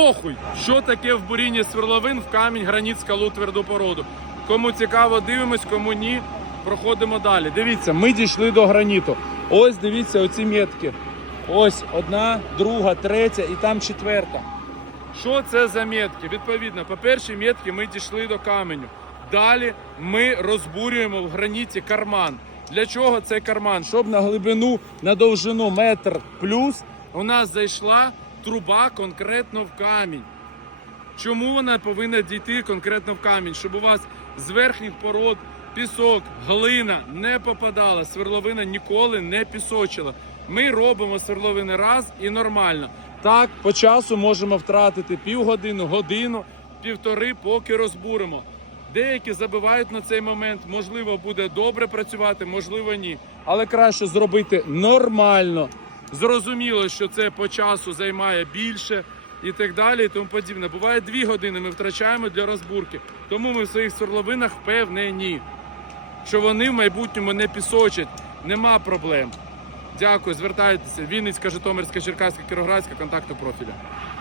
Похуй, що таке в бурінні сверловин в камінь, граніт, скалу, тверду породу. Кому цікаво, дивимось, кому ні, проходимо далі. Дивіться, ми дійшли до граніту. Ось дивіться, оці метки. Ось одна, друга, третя і там четверта. Що це за метки? Відповідно, по першій метці ми дійшли до каменю. Далі ми розбурюємо в граніті карман. Для чого цей карман? Щоб на глибину, на довжину метр плюс у нас зайшла труба конкретно в камінь. Чому вона повинна дійти конкретно в камінь? Щоб у вас з верхніх пород пісок, глина не попадала, сверловина ніколи не пісочила. Ми робимо сверловини раз і нормально. Так, по часу можемо втратити півгодини, годину, півтори, поки розбуримо. Деякі забивають на цей момент, можливо, буде добре працювати, можливо, ні. Але краще зробити нормально. Зрозуміло, що це по часу займає більше і так далі, і тому подібне. Буває дві години ми втрачаємо для розбурки. Тому ми в своїх сверловинах впевнені, що вони в майбутньому не пісочать. Нема проблем. Дякую, звертайтеся. Вінницька, Житомирська, Черкаська, Кіроградська, контакту профіля.